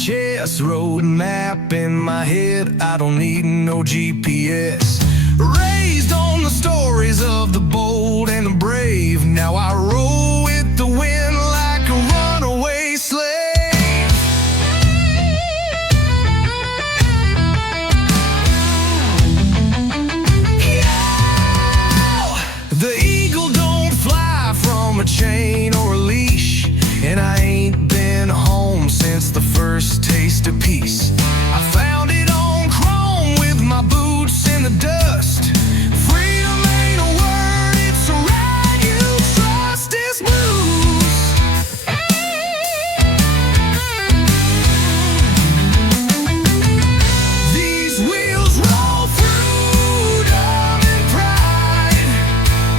chest, road map in my head. I don't need no GPS. Raised on the stories of the bold and the brave. Now I roll with the wind like a runaway slave. Yeah! The eagle don't fly from a chain or a leash, and I ain't been home since the first taste of peace. I found it on chrome with my boots in the dust. Freedom ain't a word, it's a ride you trust. It's blues. These wheels roll freedom and pride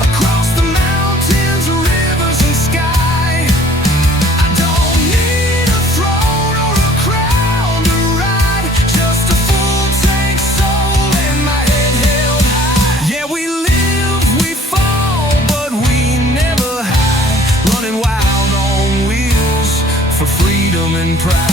across the mountains, rivers and sky. I don't need a throne or a crown to ride, just a full tank soul and my head held high. Yeah, we live, we fall, but we never hide, running wild on wheels for freedom and pride.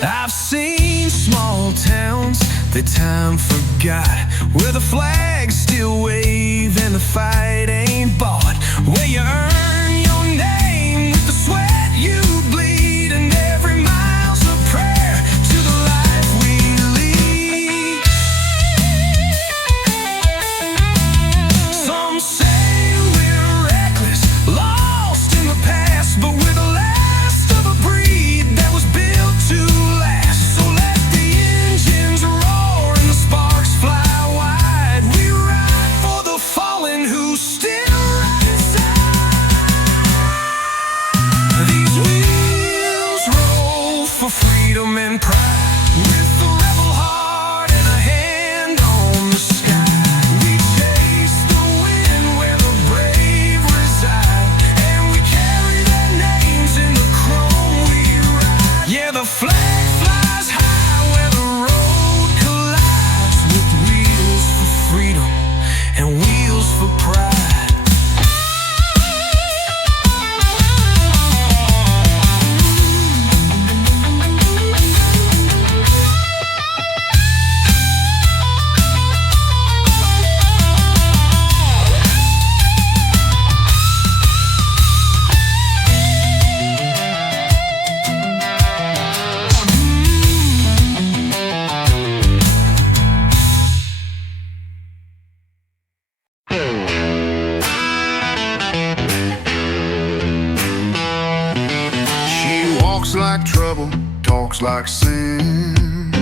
I've seen small towns that time forgot, where the flags still wave and the fight ain't bought, where you earn your name with the sweat you bleed, and every mile's a prayer to the life we lead. Some say we're reckless, lost in the past, but we're the last of a breed that was built to last. So let the engines roar and the sparks fly wide. We ride for the fallen who still ride inside. These wheels roll for freedom and pride, with the rebel heart and a hand on the sky. We chase the wind where the brave reside, and we carry their names in the chrome we ride. Yeah, the flag flies high where the road collides, with wheels for freedom and wheels for pride. She walks like trouble, talks like sin.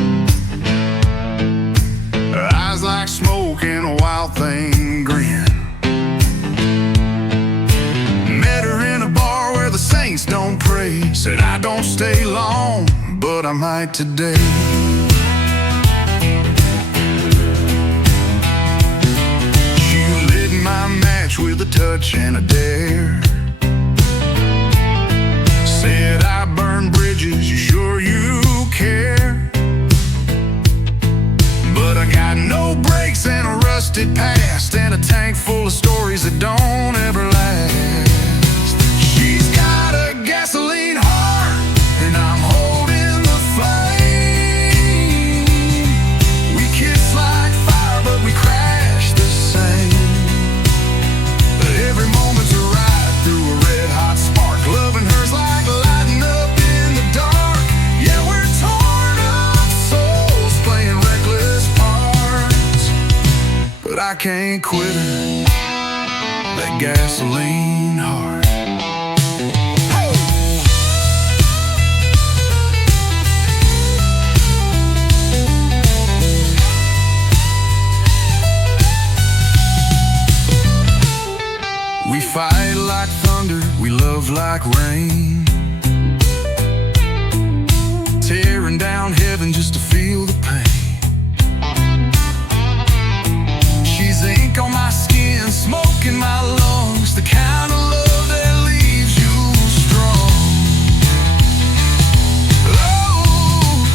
Her eyes like smoke and a wild thing grin. Met her in a bar where the saints don't pray. Said I don't stay long, but I might today. She lit my match with a touch and a dare. Said I burn bridges, you sure you care? But I got no brakes and a rusted past, and a tank full of stories that don't ever last. She's got a gasoline heart, and I'm holding the flame. We kiss like fire, but we crash the same. But every moment's a ride through a red hot spark. Loving her's like lighting up in the dark. Yeah, we're torn up souls playing reckless parts, but I can't quit her, that gasoline heart. We fight like thunder, we love like rain, tearing down heaven just to feel the pain. She's ink on my skin, smoke in my lungs, the kind of love that leaves you strong. Oh,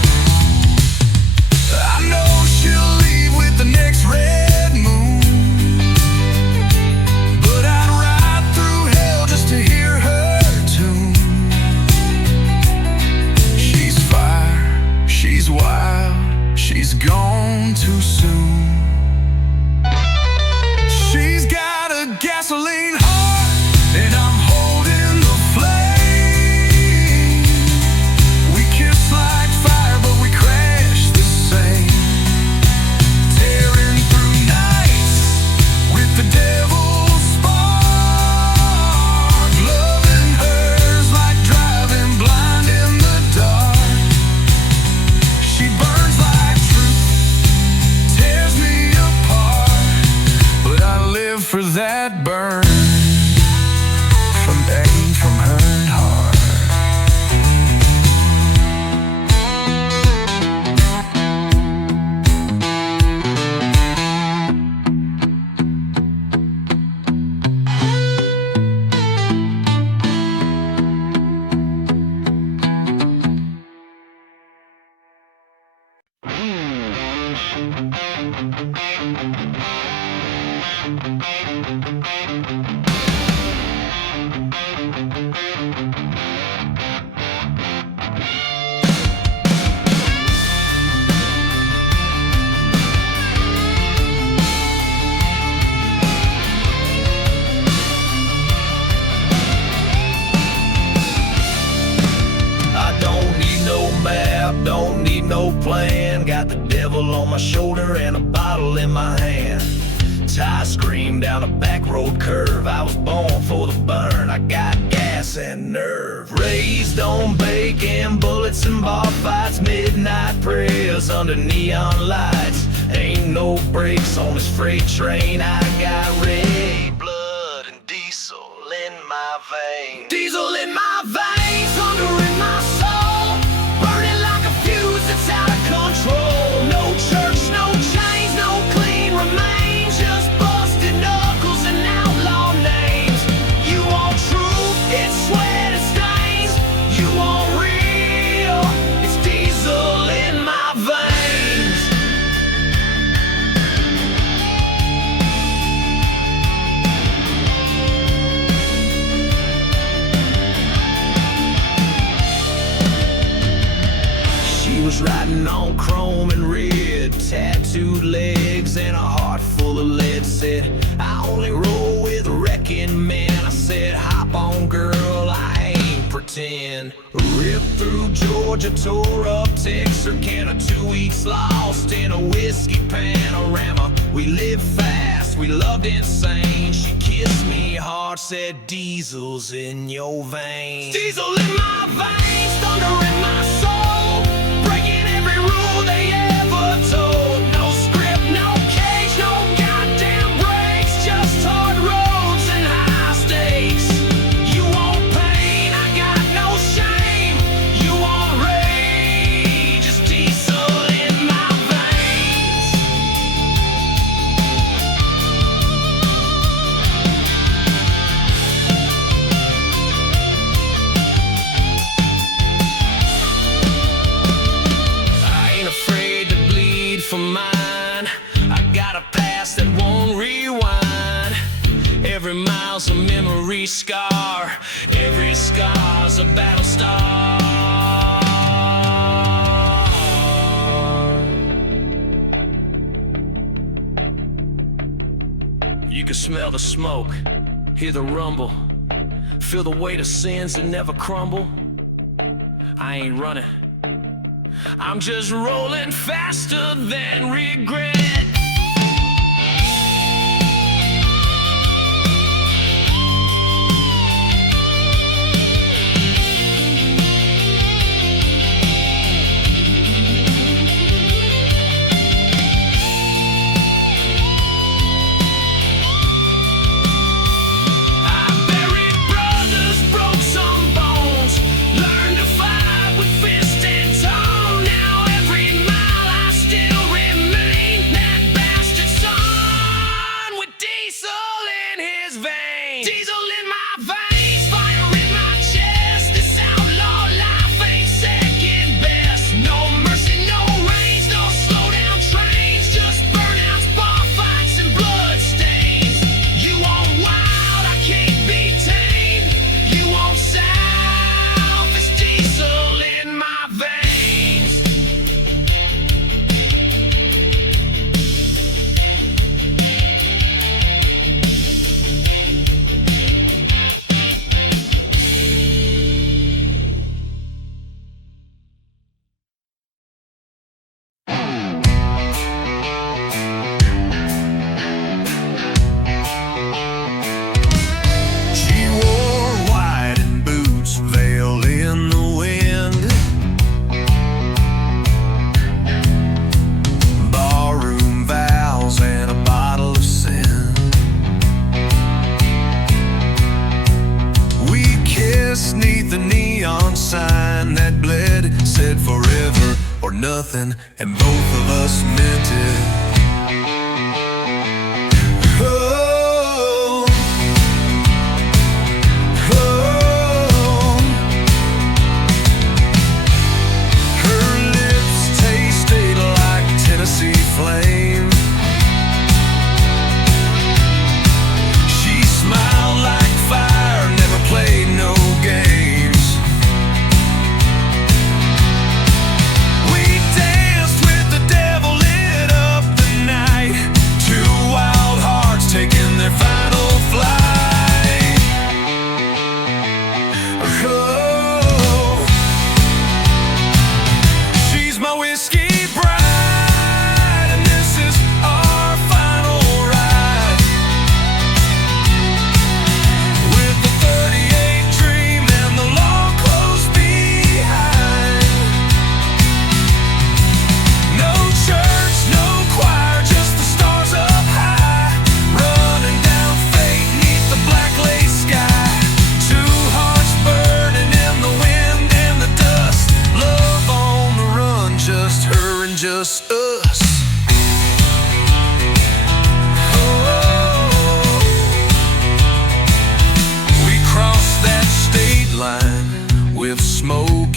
I know she'll leave with the next red moon, my shoulder and a bottle in my hand. Ty screamed down a back road curve. I was born for the burn. I got gas and nerve. Raised on bacon, bullets and bar fights, midnight prayers under neon lights. Ain't no brakes on this freight train. I got red blood and diesel in my veins. Diesel in my veins, thunder in my soul, burning like a fuse that's out of control. No church, no chains, no clean remains, just busted knuckles and outlaw names. You want truth, it's sweat and stains. You want real, it's diesel in my veins. She was riding on chrome and red, tattooed legs and a heart full of lead. Said, I only roll with wrecking men. I said, hop on girl, I ain't pretend. Ripped through Georgia, tore up Texarkana, 2 weeks lost in a whiskey panorama. We lived fast, we loved insane. She kissed me hard, said diesel's in your veins. Diesel in my veins, thunder in my soul, breaking every rule they ever told. No script, no cage, no goddamn brakes, just hard roads and high stakes. You want pain, I got no shame. You want rage, it's diesel in my veins. I ain't afraid to bleed for mine. I got a past that won't rewind. Every mile's a memory scar. Every scar's a battle star. You can smell the smoke, hear the rumble, feel the weight of sins that never crumble. I ain't running, I'm just rolling faster than regret. I buried brothers, broke some bones, learned to fight with fist and tongue. Now every mile I still remain that bastard son with diesel in his veins. Diesel in my veins, fire in my chest. This outlaw life ain't second best. No mercy, no range, no slow down trains, just burnouts, bar fights, and blood stains. You want wild, I can't be tamed. You want south, it's diesel in my veins. She wore white and boots, veil in the wind. Barroom vows and a bottle of sin. We kissed neath the neon sign that bled, said forever or nothing, and both of us meant it. Oh, oh. Her lips tasted like Tennessee flame. She smiled like fire, never played no games. We danced with the devil, lit up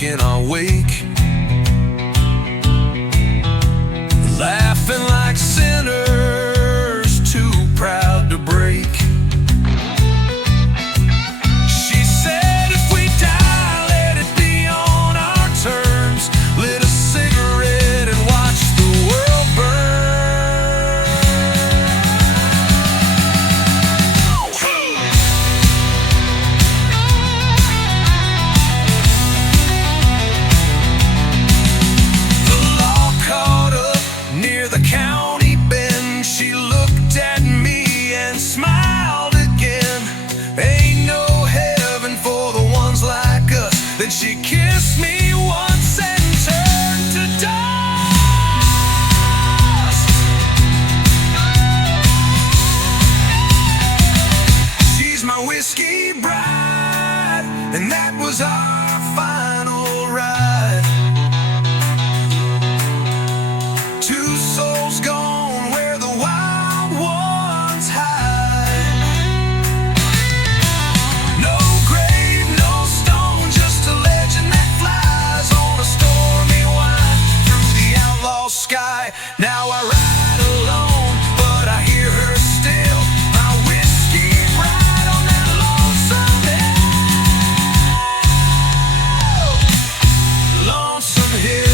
in our wake, laughing like sinners too proud to break. She said if we die, let it be on our terms. Lit a cigarette and watch the world burn. The law caught up near the county bend. She looked at me and smiled again. Ain't no heaven for the ones like us. Then she kissed me once and turned to dust. She's my whiskey bride, and that was our final ride. Two souls gone where the wild ones hide. No grave, no stone, just a legend that flies on a stormy wind through the outlaw sky. Now I ride alone, but I hear her still. My whiskey bride on that lonesome hill. Lonesome hill.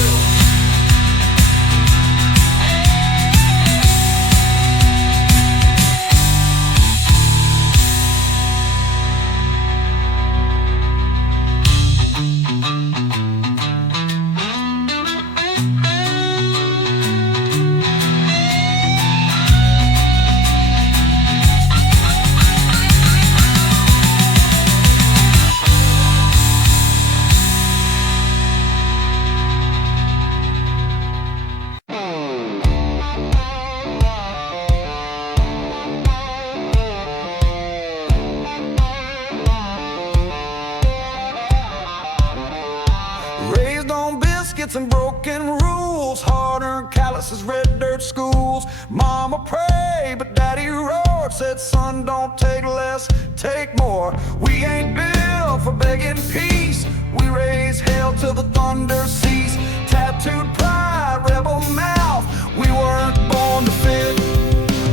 Raised on biscuits and broken rules, hard-earned calluses, red dirt schools. Mama prayed, but daddy roared, said son, don't take less, take more. We ain't built for begging peace. We raise hell till the thunder cease. Tattooed pride, rebel mouth. We weren't born to fit.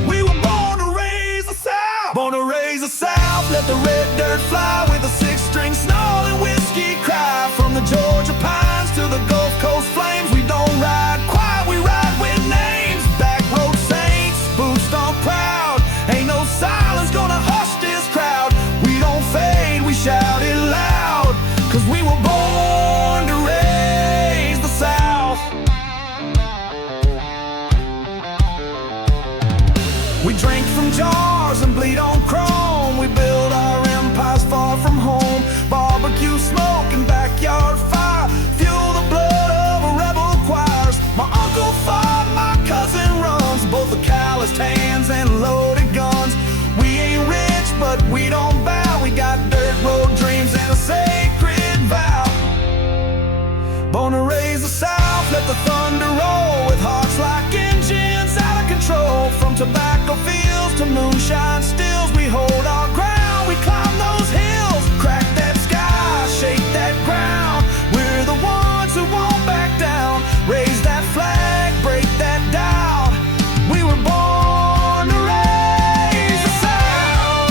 We were born to raise the South. Born to raise the South. Let the red dirt fly with a six-string snarl and whiskey cry. From the Georgia pines to the Gulf Coast flames, we don't ride quiet, we ride with names. Back road saints, boots stomp proud. Ain't no silence gonna hush this crowd. We don't fade, we shout it loud, 'cause we were born to raise the South. We drink from jars and bleed on chrome. We build our empires far from home. Barbecue smoke and backyard fire fuel the blood of a rebel choirs. My uncle fought, my cousin runs, both the calloused hands and loaded guns. We ain't rich, but we don't bow. We got dirt road dreams and a sacred vow. Born to raise the South, let the thunder roll, with hearts like engines out of control. From tobacco fields to moonshine stills, we hold our ground, we climb those hills. Crack that sky, shake that ground. We're the ones who won't back down. Raise that flag, break that doubt. We were born to raise the South.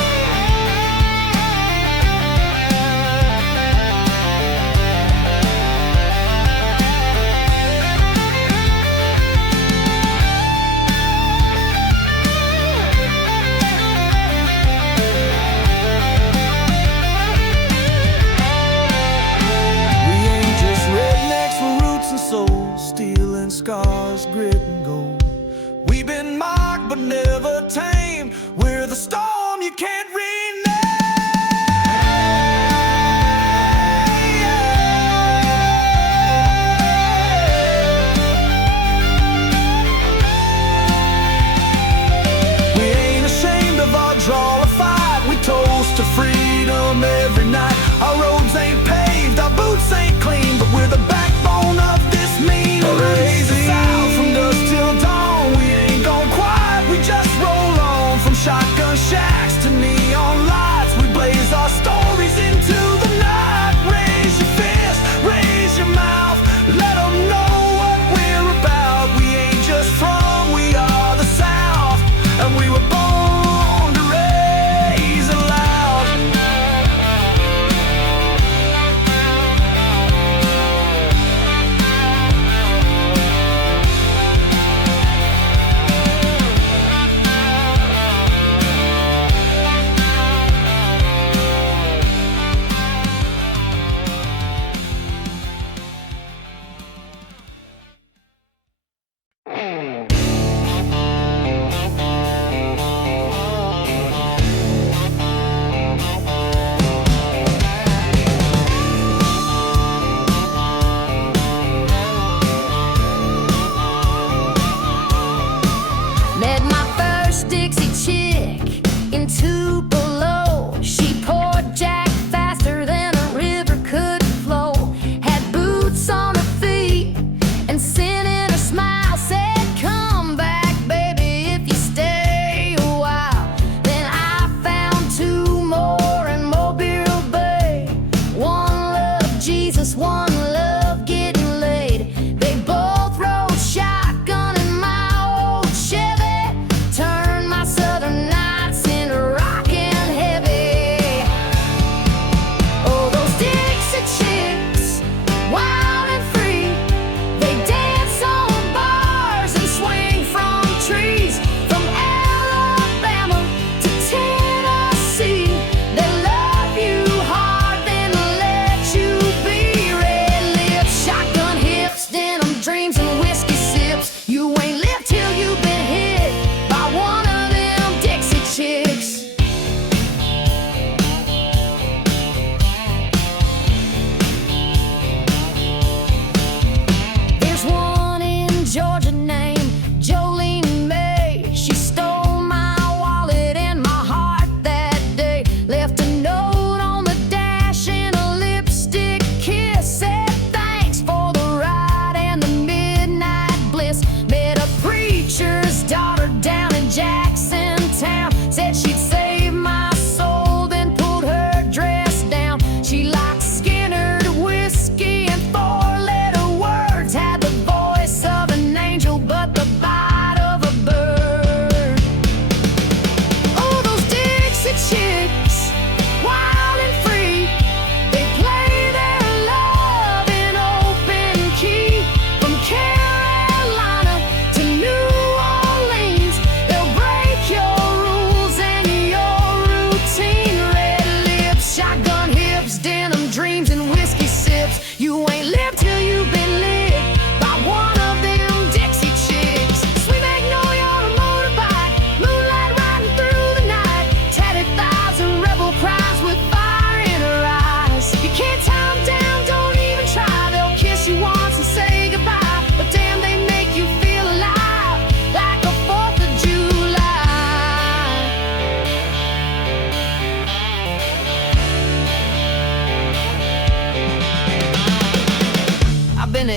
We ain't just rednecks with roots and soul, steel and scars, grit and gold. We've been mocked but never tamed. We're the storm you can't rename. We ain't ashamed of our draw to fight. We toast to freedom every night. Our roads ain't paved, our boots ain't clean, but we're the backbone of this mean raise the South. From dusk till dawn, we ain't gone quiet, we just roll on. From shotgun shacks to neon lights, we blaze our stories into the night. Raise your fist, raise your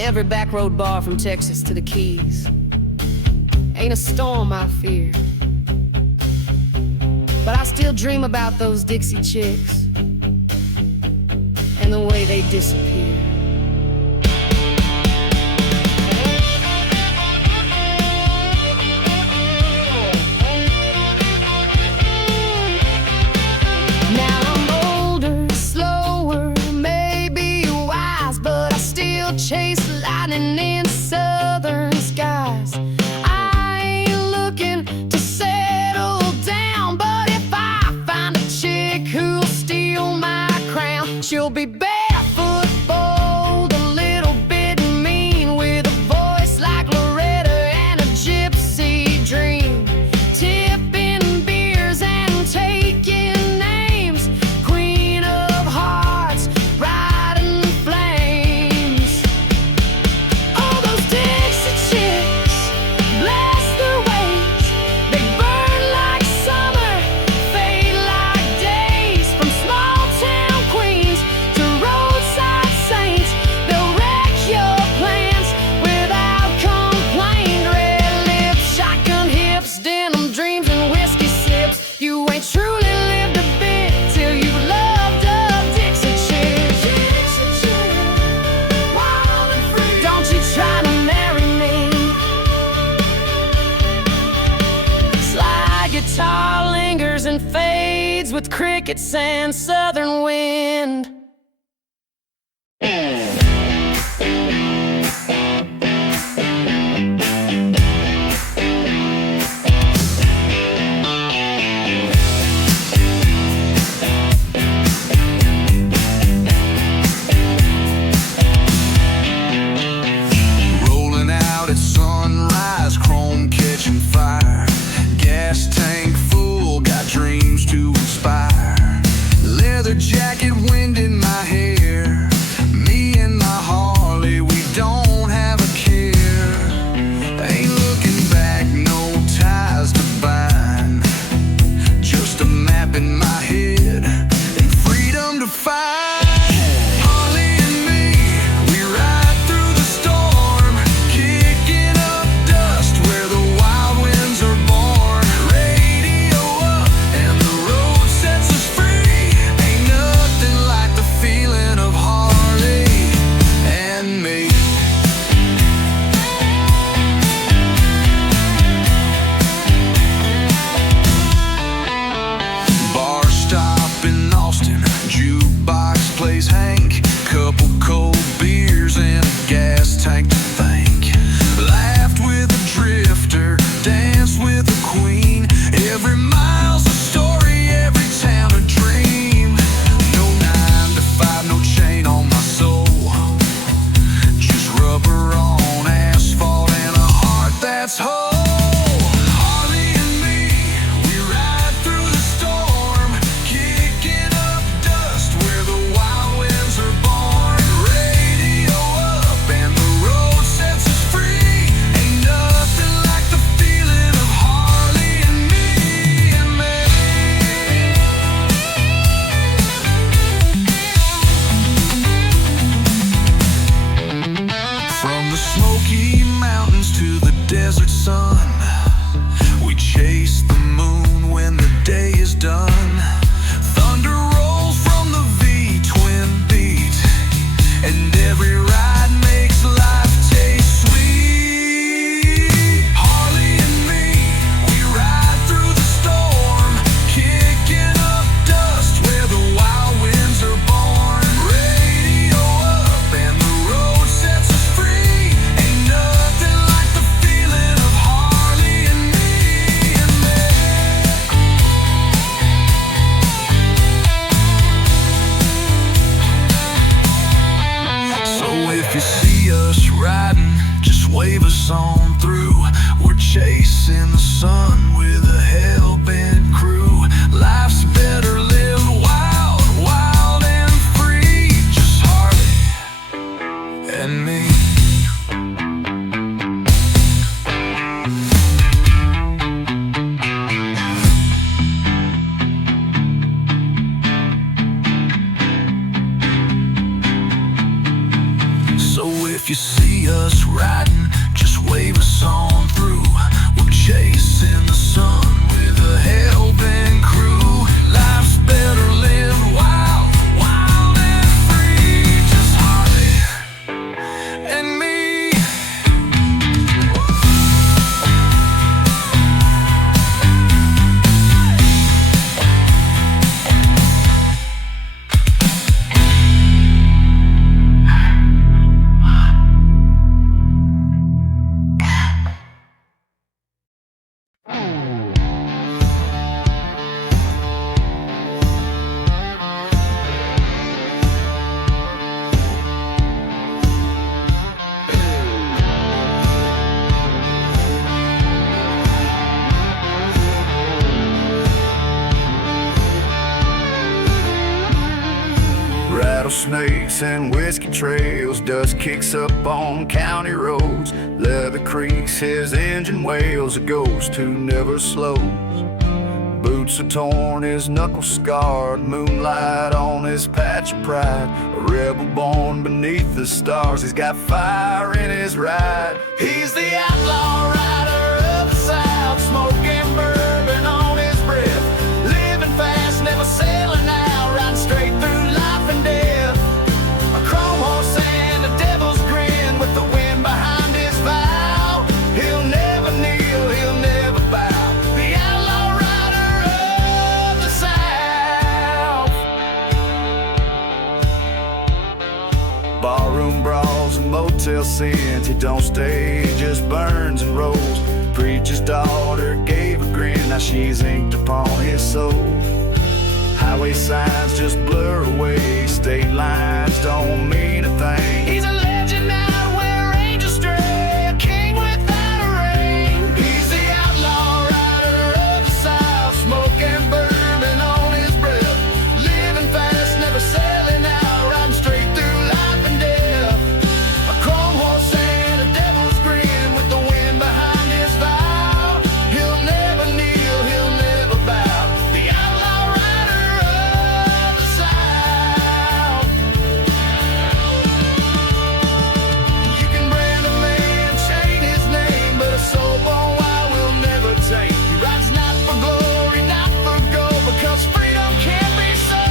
every back road bar from Texas to the Keys. Ain't a storm I fear, but I still dream about those Dixie chicks and the way they disappear. Now I'm older, slower, maybe wise, but I still chase lightning in southern skies. I ain't looking to settle down, but if I find a chick who'll steal my crown, she'll be barefoot, bold, a little bit mean, with a voice like Loretta and a gypsy dream. Tipping beers and taking names, queen of hearts, riding flames. All those Dixie chicks, bless their ways, they burn like summer, fade like days. From small town queens to roadside saints, they'll wreck your plans without complaint. Red lips, shotgun hips, denim dreams and whiskey sips. You ain't truly lived a bit till you've loved a Dixie chick. Wild and free. Don't you try to marry me. Slide guitar lingers and fades with crickets and southern wind. Rolling out at sunrise, chrome catching fire. Gas tank full, got dreams to inspire. Leather jacket, wind in my hair. Me and my Harley, we don't have a care. Ain't looking back, no ties to bind. Just a map in my head and freedom to find. Harley and me, we ride through the storm, kicking up dust where the wild winds are born. Radio up and the road sets us free. Ain't nothing like the feeling of Harley and me. Bar stop in Austin, jukebox plays Hank. Couple cold beers and a gas tank to thank. Laughed with a drifter, danced with a queen. Every mile's a story, every town a dream. No 9 to 5, no chain on my soul. Just rubber on asphalt and a heart that's whole. Harley and me, we ride through the storm, kicking up dust where the wild winds are born. Radio up and the road sets us free. Ain't nothing like the feeling of Harley and me and me. From the Smoky Mountains to the desert sun, we chase the moon when the day is done. Thunder rolls from the V-twin beat, and every ride makes life taste sweet. Harley and me, we ride through the storm, kicking up dust where the wild winds are born. Radio up and the road sets us free. Ain't nothing like the feeling of Harley and me and me. So if you see us riding, just wave us on through. We're chasing the sun with a hell-bent crew. Life's better lived wild, wild and free. Just Harley and me. So if you see us riding, just wave us on through. We're chasing the sun with a hell-bent crew. Life's better lived wild, wild and free. Just Harley and me. Rattlesnakes and whiskey trails, dust kicks up on county roads. Leather creaks his engine wails, a ghost who never slows. Boots are torn, his knuckles scarred, moonlight on his patch of pride. A rebel born beneath the stars, he's got fire in his ride. He's the outlaw rider of the South, smoking bourbon on his breath. Living fast, never selling out, riding straight through life and death. A chrome horse and a devil's grin, with the wind behind his vow. He'll never kneel, he'll never bow. The outlaw rider of the South. Ballroom brawls and motel scenes, he don't stay, he just burns and rolls. Preacher's daughter gave a grin, now she's inked upon his soul. Highway signs just blur away, state lines don't mean a thing. He's a legend out where angels stray, a king without a ring. He's the outlaw rider of the South, smoking bourbon on his breath. Living fast, never selling out, riding straight through life and death. A chrome horse and a devil's grin, with the wind behind his vow. He'll never kneel, he'll never bow. The outlaw rider of the South. You can brand a man, chain his name, but a soul-born wild will never tame. He rides not for glory, not for gold, because freedom can't be sold.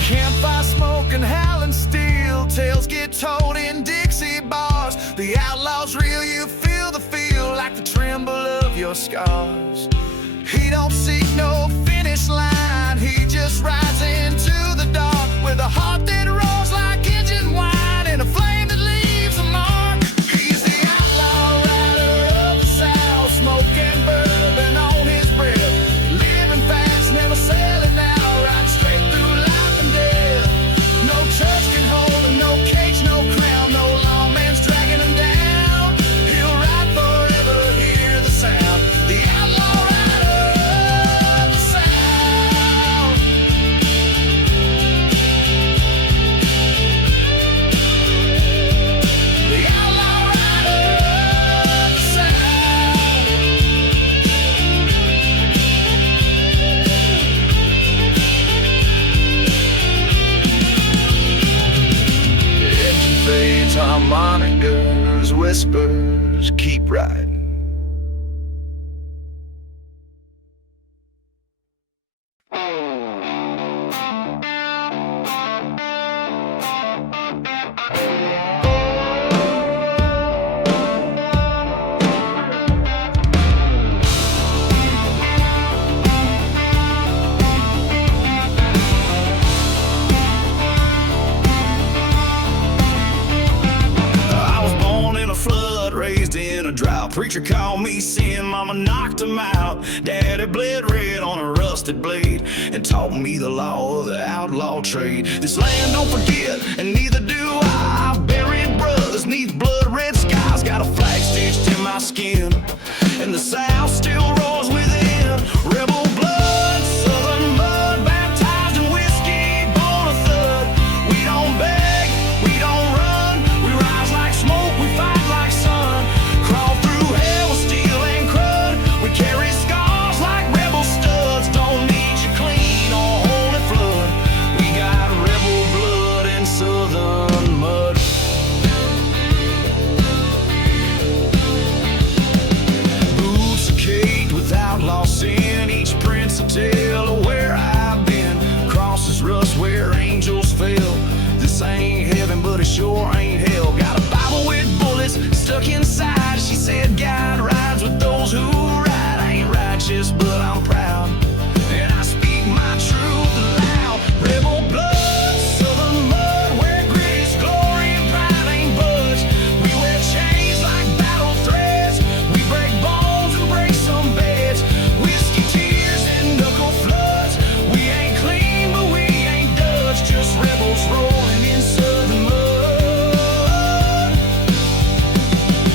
Campfire smoke and howling steel, tales get told in Dixie bars. The outlaw's real, you feel the feel, like the tremble of your scars. He don't seek no finish line, he just rides into the dark with a heart that roars like engine wine and a flame that leaves a mark. He's the outlaw rider of the South, smoking bourbon on his breath. Living fast, never selling out, riding straight through life and death. No church can hold him, no cage, no crown, no lawman's dragging him down. He'll ride forever, hear the sound. The outlaw rider of the South. The outlaw rider of the South. Engine fades, harmonicas, whispers, keep riding. I was born in a flood, raised in a drought. Preacher called me sin, mama knocked him out. Daddy bled red on a rusted blade and taught me the law of the outlaw trade. This land don't forget, and neither do I. I've buried brothers neath blood red skies. Got a flag stitched in my skin, and the South still roars within. Rebel blood, southern mud, baptized in ashes, but I'm proud, and I speak my truth aloud. Rebel blood, southern mud, where grit is glory and pride ain't budge. We wear chains like battle threads, we break bones and break some beds. Whiskey tears and knuckle floods, we ain't clean but we ain't Dutch, just rebels rolling in southern mud.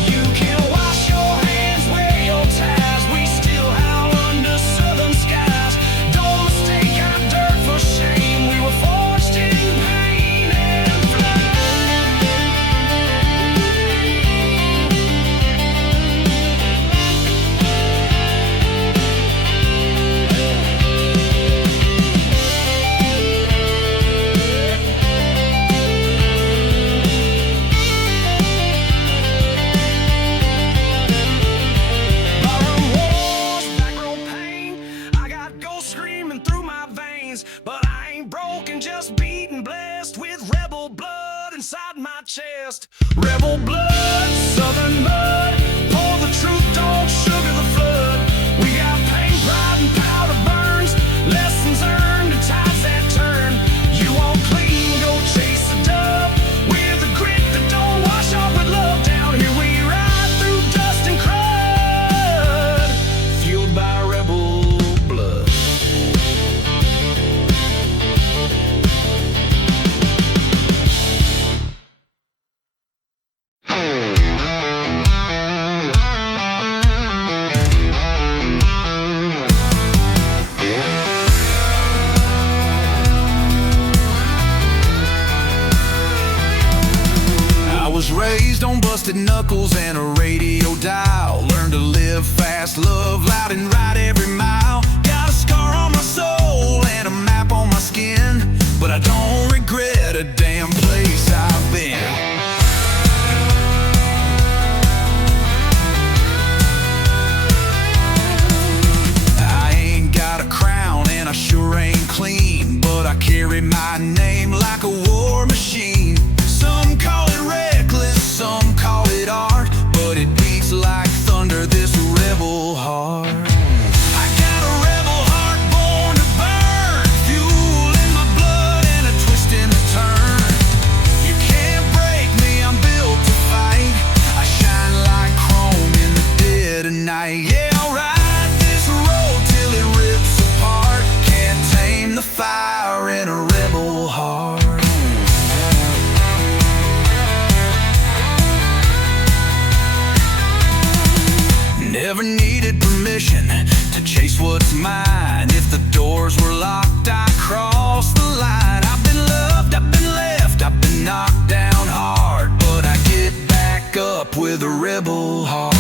You can wash your hands, wear your ties, we still howl under southern skies. Don't mistake our dirt for shame, we were forged in pain and barroom wars, back row pain. I got ghosts screaming through my veins, but I ain't broken, just beaten, blessed with rebel blood inside my chest. Rebel blood, southern mud, pour the truth, don't sugar the flood. We got pain, pride, and powder burns, lessons earned and tides that turn. You want clean, go chase a dove. We're the grit that don't wash off with love. Down here we ride through dust and crud, fueled by rebel blood. I was raised on busted knuckles and a radio dial. Learned to live fast, love loud, and ride every mile. Got a scar on my soul and a map on my skin, but I don't regret a damn place I've been. I ain't got a crown and I sure ain't clean, but I carry my name like a war machine. Some call it reckless, some call it art, but it beats like thunder, this rebel heart. I got a rebel heart born to burn, fuel in my blood and a twist in the turn. You can't break me, I'm built to fight. I shine like chrome in the dead of night. Yeah, I'll ride this road till it rips apart. Can't tame the fire in a rebel heart. Never needed permission to chase what's mine. If the doors were locked, I crossed the line. I've been loved, I've been left, I've been knocked down hard, but I get back up with a rebel heart.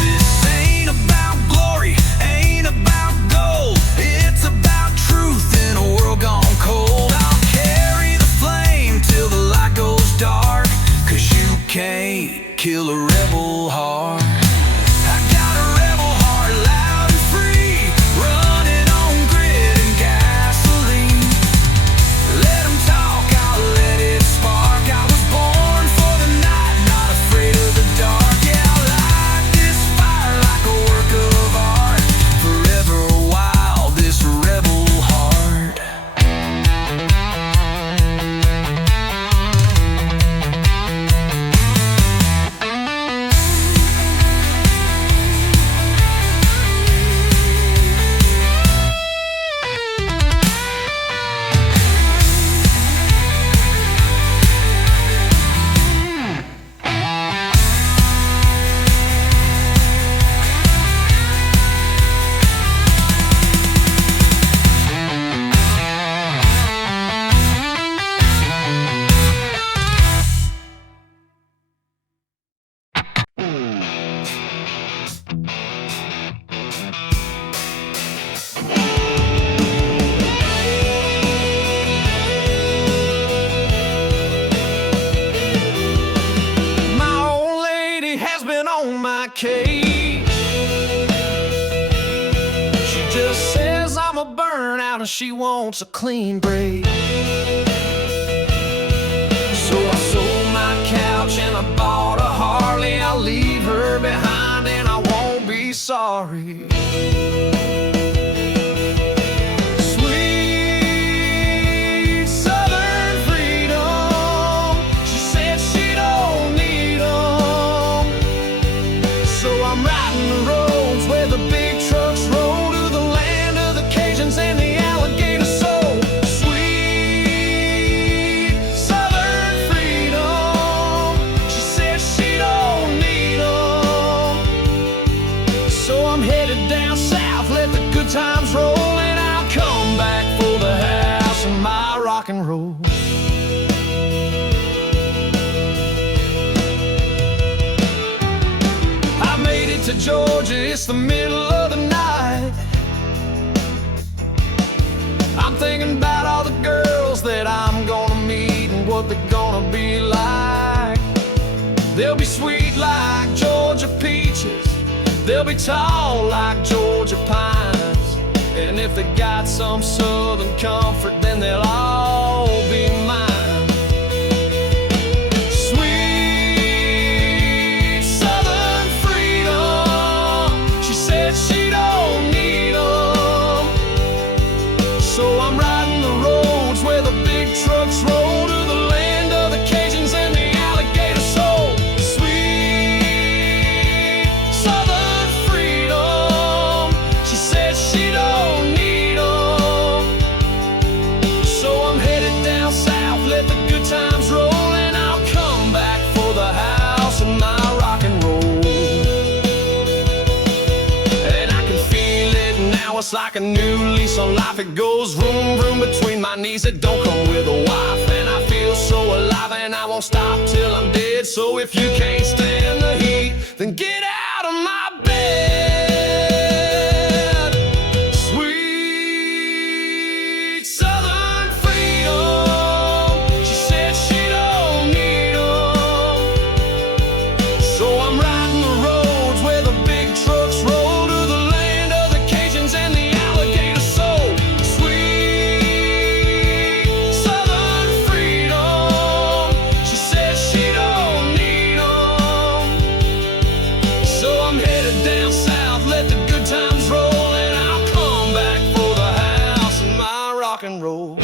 This ain't about glory, ain't about gold. It's about truth in a world gone cold. I'll carry the flame till the light goes dark, 'cause you can't kill a rebel heart. I got a rebel heart, loud and free, running on grit and gasoline. Let 'em talk, I'll let it spark. I was born for the night, not afraid of the dark. Yeah, I light this fire like a work of art, forever wild, this rebel heart. cage. She just says I'm a burnout and she wants a clean break. So I sold my cat free. Sweet Southern freedom, she said she don't need 'em. So I'm riding the roads where the big trucks roll to the land of the Cajuns and the alligator soul. Sweet Southern freedom, she said she don't need 'em. So I'm headed down south, let the good times roll, and I'll come back for the house and my rock and roll. I made it to Georgia, it's the middle of the night. I'm thinking about all the girls that I'm gonna meet and what they're gonna be like. They'll be sweet like Georgia peaches, they'll be tall like Georgia pines, and if they got some southern comfort, then they'll all be mine. Sweet Southern freedom, she said she don't need 'em. So I'm riding the roads where the big trucks roll to the land of the Cajuns and the alligator soul. Sweet Southern freedom, she said she don't need 'em. So I'm headed down south, let the good times roll, and I'll come back for the house and my rock and roll. And I can feel it now, it's like a new lease on life. It goes vroom, vroom between my knees. It don't come with a wife, and I feel so alive, and I won't stop till I'm dead. So if you can't stand the heat, then get out of my bed. Sweet Southern freedom, she said she don't need 'em. So I'm riding the roads where the big trucks roll to the land of the Cajuns and the alligator soul. Sweet Southern freedom, she said she don't need 'em. So I'm headed down south, let the good times roll, and I'll come back for the house and my rock and roll.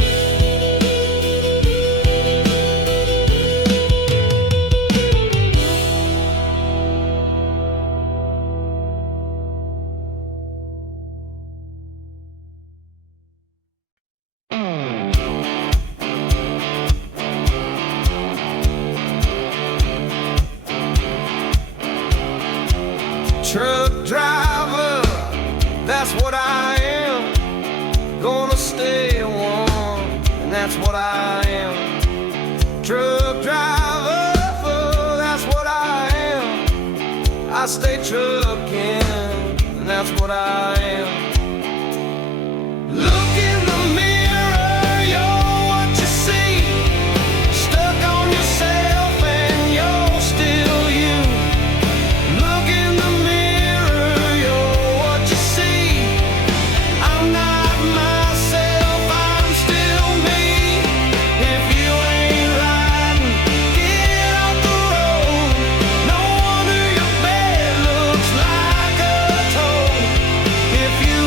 Truck driver, that's what I am. Gonna stay warm, and that's what I am. Truck driver, that's what I am. I stay trucking, and that's what I am. Look in the mirror, you're what you see. Stuck on yourself and you're still you. Look in the mirror, you're what you see. I'm not myself, I'm still me. If you ain't riding, get off the road. No wonder your bed looks like a toad. If you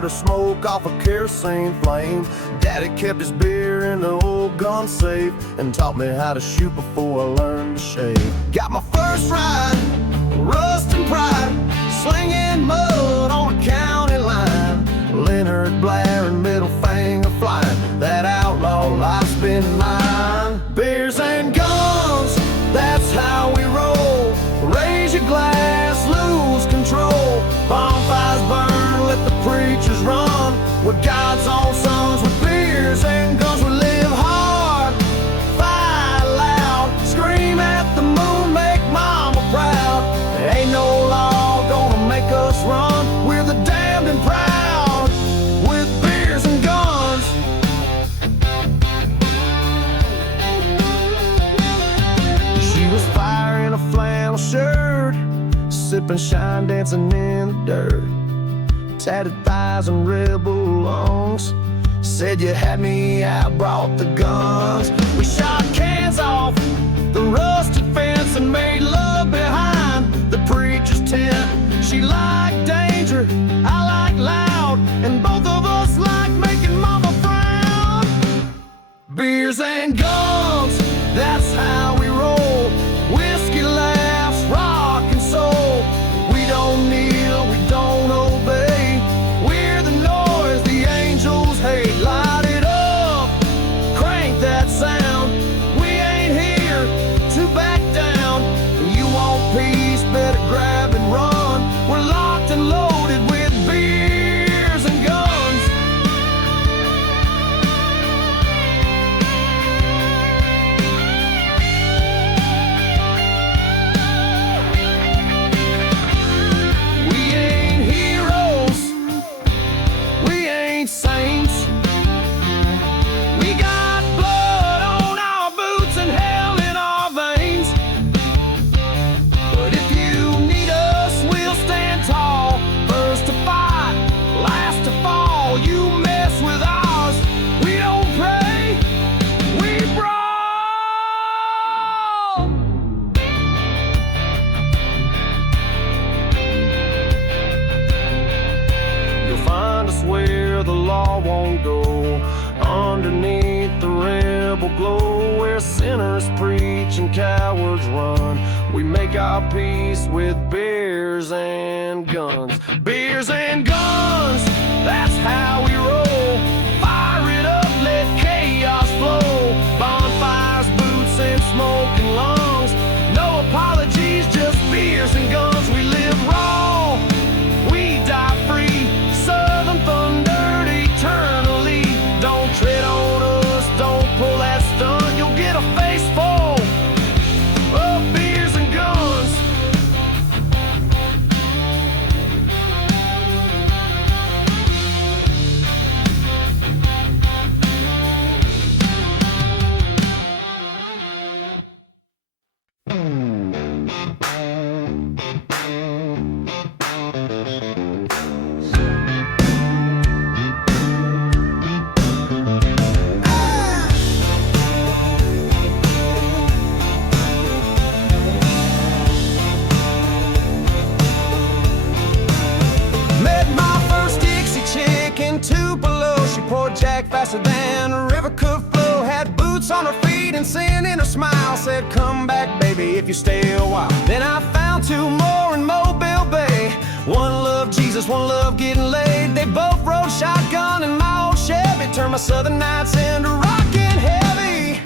bit of smoke off a kerosene flame. Daddy kept his beer in the old gun safe and taught me how to shoot before I learned to shave. Got my first ride, rust and pride, slinging mud on a county line. Lynyrd blaring, middle finger flying, that outlaw life's been mine. Beers and guns, that's how we roll. Raise your glass, lose control. Bonfires burn, let the preachers run. We're God's own sons with beers and guns. We live hard, fight loud, scream at the moon, make mama proud. There ain't no law gonna make us run. We're the damned and proud with beers and guns. She was fire in a flannel shirt, sipping shine, dancing in the dirt. Tatted thighs and rebel lungs, said you had me out, brought the guns. We shot cans off the rusted fence and made love behind the preacher's tent. She liked danger, I like loud, and both of us like making mama frown. Beers and guns, that's how we roll. Whiskey laughs, rock and soul. We don't kneel, we don't obey. We're the noise the angels hate. Light it up, crank that sound. We ain't here to back down. You want peace, better grab and run. We're locked and loaded with beers and guns. We ain't heroes, we ain't saints. We got blood on our boots and hell in our veins. But if you need us, we'll stand tall. First to fight, last to fall. You mess with ours, we don't pray, we brawl. You'll find us where the law won't go, underneath the rebel glow, where sinners preach and cowards run. We make our peace with beers and guns. Beers and guns, that's how we roll. Fire it up, let chaos flow. Bonfires, boots and smoking lungs. No apologies, just beers and guns. We live raw, we die free. Southern thundered eternally. Don't tread on us, don't pull that stunt. You'll get a face full of beers and guns. Met my first Dixie chick in Tupelo. She poured Jack faster than a river could flow. Had boots on her feet and sin in her smile. Said, come back, baby, if you stay a while. Then I found two more in Mobile Bay. One loved Jesus, one loved getting laid. They both rode shotgun in my old Chevy. Turned my southern nights into rockin' heavy.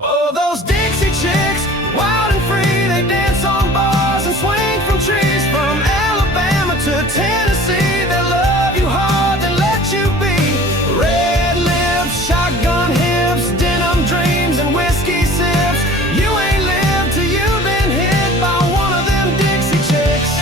Oh, those Dixie chicks, wild and free. They dance on bars and swing from trees. From Alabama to Tennessee, they love you hard, they let you be. Red lips, shotgun hips, denim dreams and whiskey sips. You ain't lived till you've been hit by one of them Dixie chicks.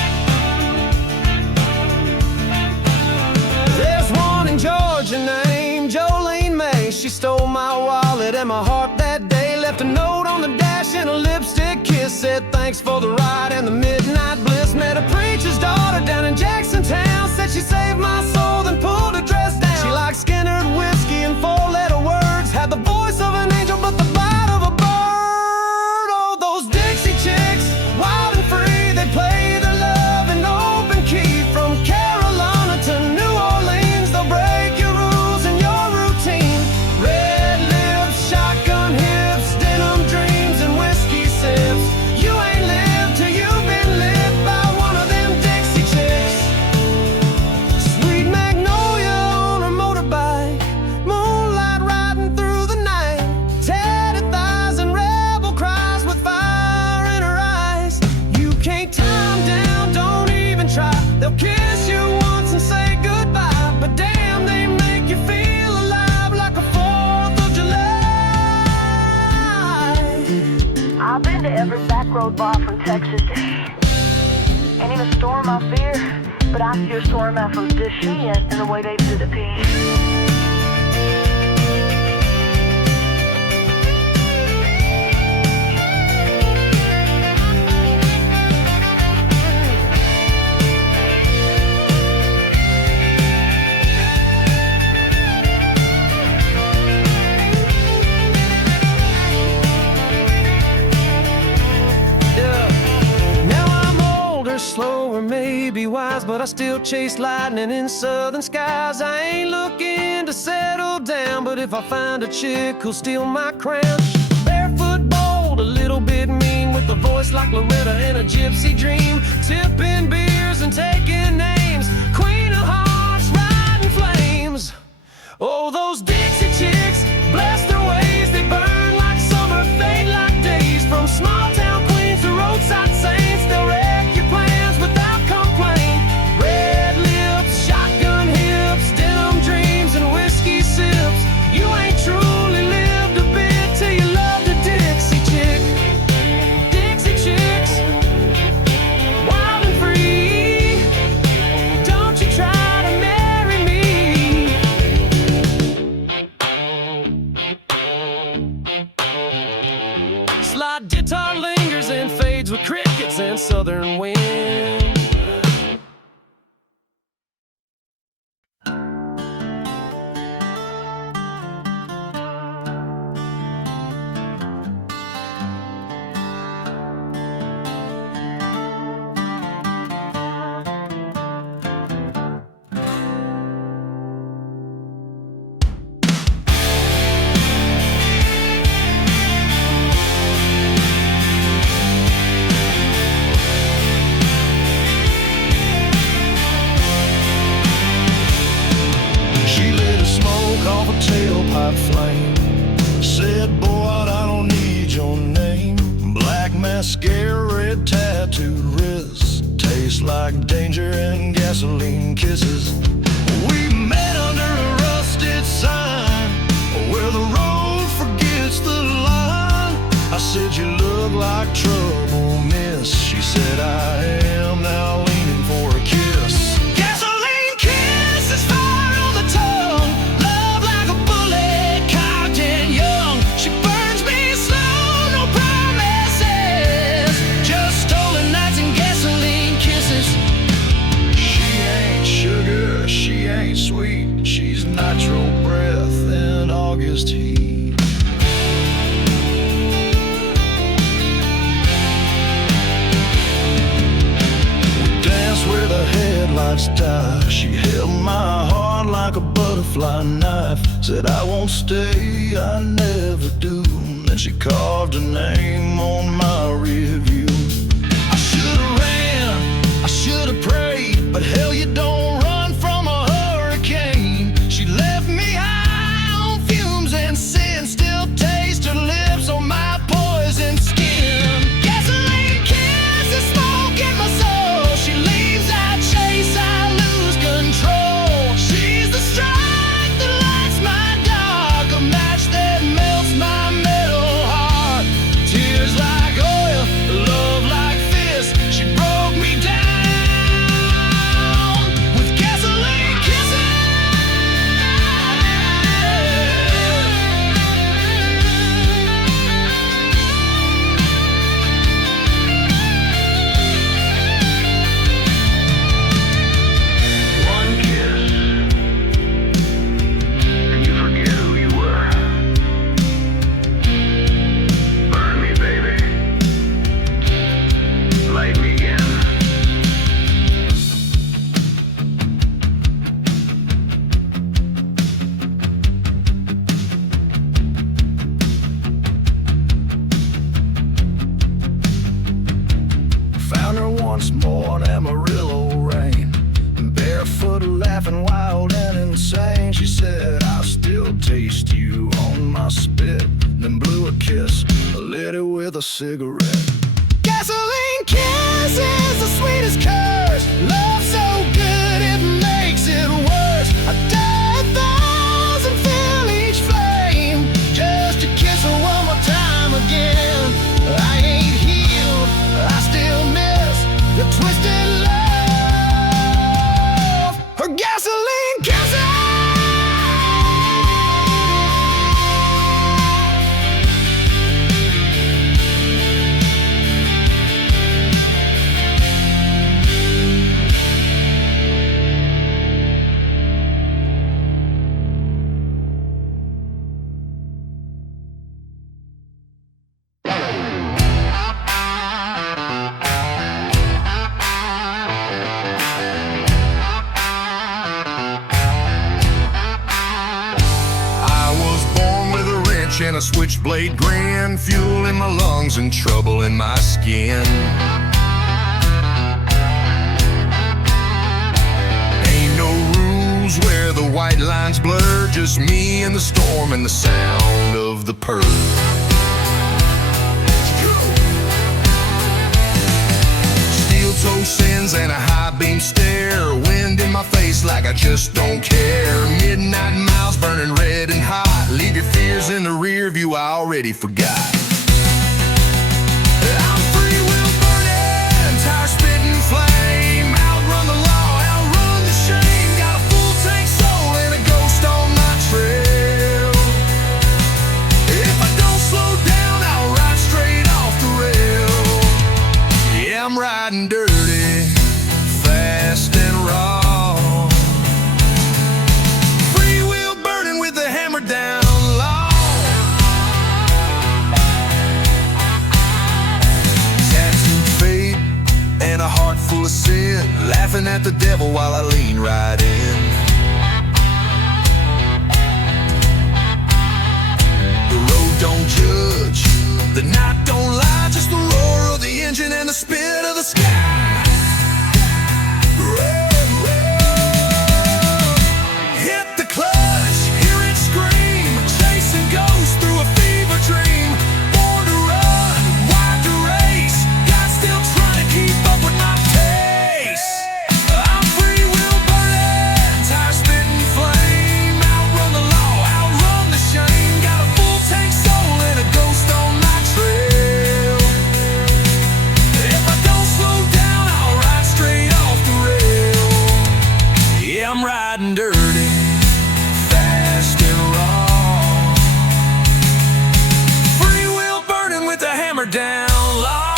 There's one in Georgia named Jolene May. She stole my wallet and my heart that day. Left a note on the dash and a lipstick kiss. Said thanks for the ride and the midnight bliss. Met a preacher's daughter down in Jackson Town. Said she saved my soul, then pulled her dress down. She liked Skynyrd whiskey and four-letter words. Had the voice of an angel but the bite of a bird. Oh, those Dixie chicks, wild and free. They play their love in open key. From Carolina to New Orleans, I've been to every back road bar from Texas. Ain't even storm I fear, but I fear storm Aphrodisian and the way they do the pee. Slower, maybe wise, but I still chase lightning in southern skies. I ain't looking to settle down, but if I find a chick who'll steal my crown. Barefoot, bold, a little bit mean, with a voice like Loretta in a gypsy dream. Tipping beers and taking names, queen of hearts, riding flames. Oh, those Dixie chicks, bless their ways, they burn like summer, fade like days. From small town queens to roadside saints, they'll wreck your plans without complaint. Red lips, shotgun hips, denim dreams and whiskey sips. You ain't truly lived a bit till you loved a Dixie chick. Dixie chicks, wild and free. Don't you try to marry me. Slide guitar lingers and fades with crickets and southern wind. Off a tailpipe flame, said, boy, I don't need your name. Black mascara, red tattooed wrists, tastes like danger and gasoline kisses. We met under a rusted sign where the road forgets the line. I said, you look like trouble, miss. She said, I am, now leaning for a kiss. Gasoline kisses, fire on the tongue. Sweet, she's nitro breath in August heat. We danced where the headlights die. She held my heart like a butterfly knife. Said I won't stay, I never do. Then she carved a name on my review. I should've ran, I should've prayed, but hell, you don't run from a hurricane. She left me high on fumes and sin still taste her lips on my poison skin. Gasoline kisses, smoke in my soul. She leaves, I chase, I lose control. She's the strike that lights my dark, a match that melts my metal heart. Tears like oil, love like fist. She broke me down with gasoline kisses. One kiss, and you forget who you were. Burn me, baby. Light me again. Found her once more in Amarillo rain, barefoot, laughing, wild and insane. She said, I still taste you on my spit. Then blew a kiss, lit it with a cigarette. Gasoline kiss is the sweetest curse. Love so good it makes it worse. I die 1,000, feel each flame, just to kiss her one more time again. I switchblade grin, fuel in my lungs and trouble in my skin. Ain't no rules where the white lines blur, just me and the storm and the sound of the purr. Steel-toe sins and a high-beam stare, wind in my face like I just don't care. Midnight miles burning red and hot, leave your fears in the rear view, I already forgot. I'm free-wheel burning, tire spitting flame, outrun the law, outrun the shame. Got a full tank soul and a ghost on my trail. If I don't slow down, I'll ride straight off the rail. Yeah, I'm riding dirty, fast and raw. Free-wheel burning with the hammer down low. Tattooed fate and a heart full of sin, laughing at the devil while I lean right in. The road don't judge, the night don't lie, just the roar of the engine and the spit of the sky. Hit the clutch, hear it scream, chasing ghosts through a fever dream. Born to run, wired to race, God still trying to keep up with my pace. I'm free-wheel burning, tire spitting flame, outrun the law, outrun the shame. Got a full tank soul and a ghost on my trail. If I don't slow down, I'll ride straight off the rail. Yeah, I'm riding dirty, fast and raw. Free-wheel burning with the hammer down low.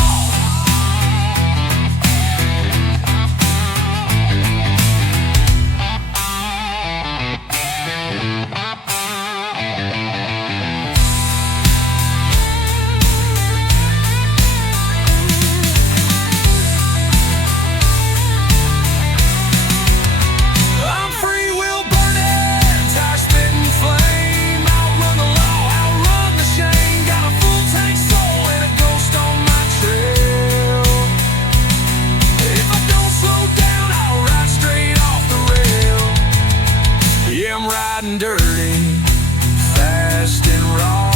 I'm free-wheel burning, tire spitting flame, outrun the law, outrun the shame. Got a full tank soul and a ghost on my trail. If I don't slow down, I'll ride straight off the rail. Yeah, I'm riding dirty, fast and raw.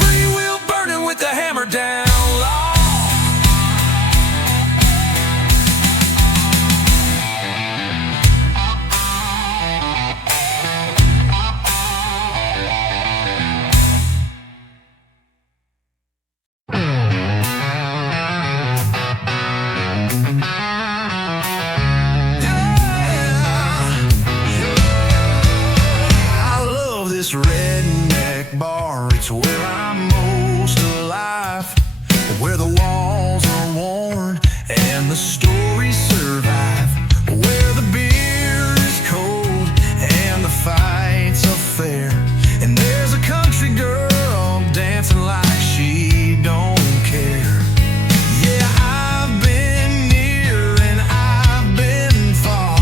Free-wheel burning with the hammer down low. I love this redneck bar, it's where I'm most alive, where the walls are worn and the stories survive, where the beer is cold and the fights are fair, and there's a country girl dancing like she don't care. Yeah, I've been near and I've been far,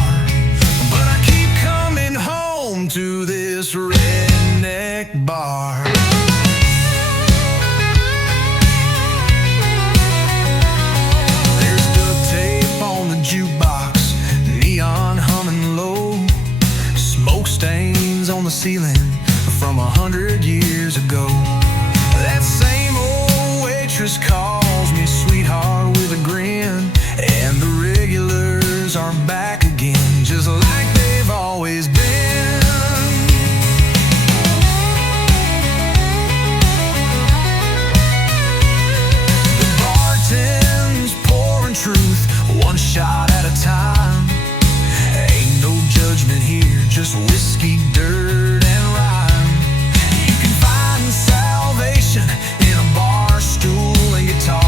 but I keep coming home to this redneck bar. There's duct tape on the jukebox, neon humming low, smoke stains on the ceiling from 100 years ago. That same old waitress calls me sweetheart with a grin, and the regulars are back again, just like they've always been. The bartend's pouring truth, one shot at a time. Ain't no judgment here, just whiskey, dirt, and rhyme. You can find salvation in a bar stool and guitar.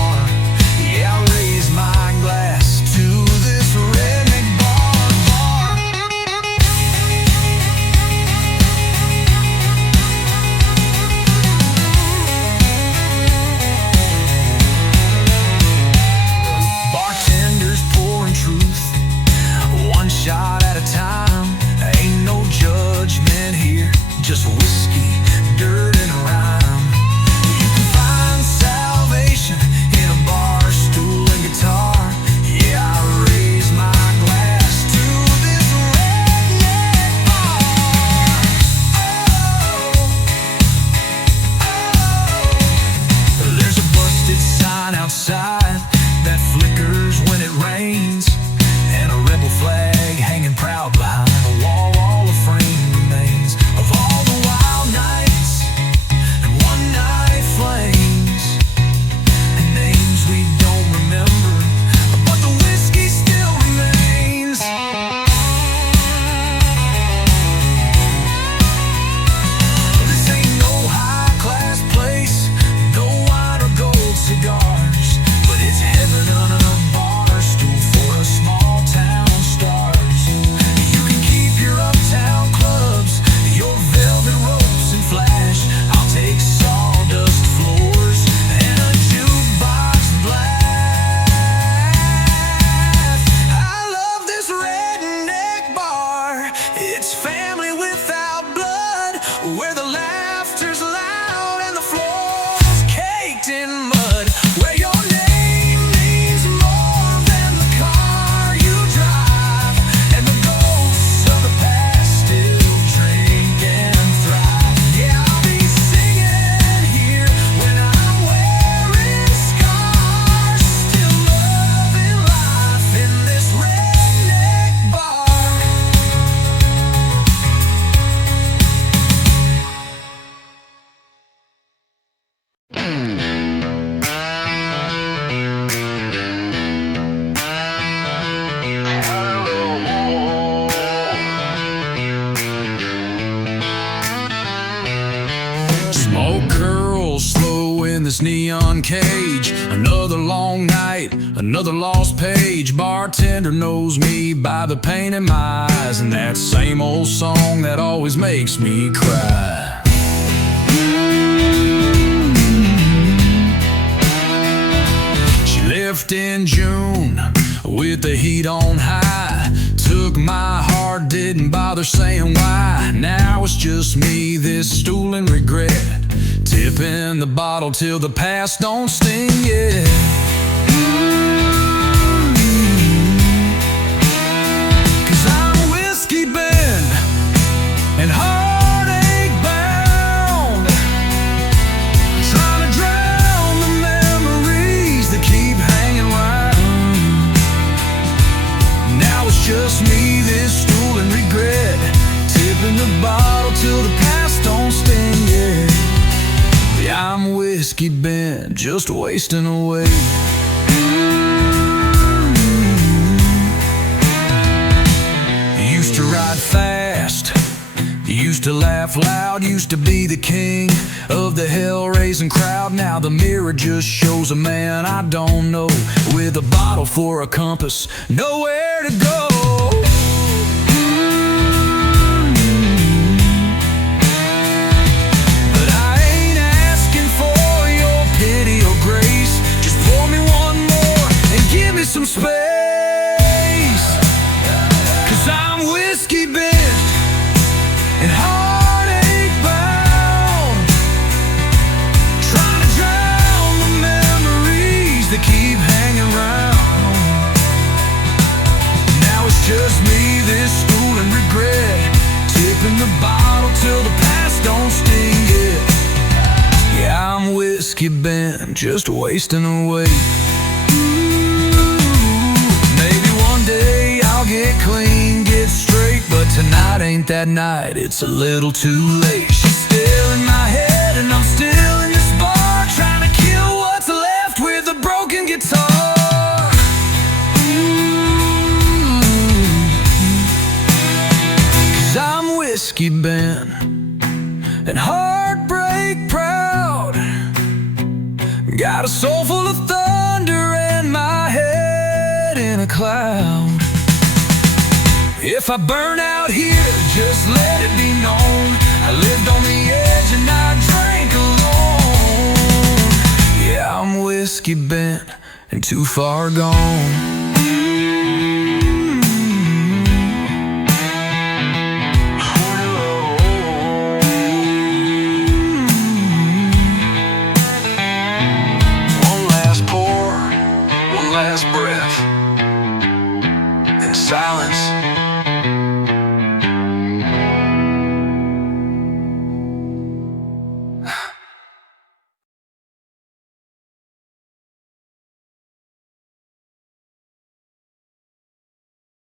packed in mud, where your name means more than the car you drive, and the ghosts of the past still drink and thrive. Yeah, I'll be singing here when I'm wearing scars, still loving life in this redneck bar. Smoke curls slow in this neon cage. Another long night, another lost page. Bartender knows me by the pain in my eyes, and that same old song that always makes me cry. She left in June with the heat on high. Took my heart, didn't bother saying why. Now it's just me, this stool and regret, tipping the bottle till the past don't sting yet. Cause I'm whiskey bent and heartache bound, trying to drown the memories that keep hanging round. Now it's just me, this stool and regret, tipping the bottle till the past don't sting yet. Yeah, I'm whiskey bent, just wasting away. Used to ride fast, used to laugh loud, used to be the king of the hell-raising crowd. Now the mirror just shows a man I don't know, with a bottle for a compass, nowhere to go. But I ain't asking for your pity or grace. Just pour me one more and give me some space. Cause I'm whiskey bent and heartache bound, trying to drown the memories that keep hanging round. Now it's just me, this stool and regret, tipping the bottle till the past don't sting yet. Yeah, I'm whiskey bent, just wasting away. Maybe one day I'll get clean, get straight, but tonight ain't that night, it's a little too late. She's still in my head and I'm still in this bar, trying to kill what's left with a broken guitar. Cause I'm whiskey bent and heartbreak proud, got a soul full of thunder and my head in a cloud. If I burn out here, just let it be known, I lived on the edge and I drank alone. Yeah, I'm whiskey bent and too far gone. Last breath in silence.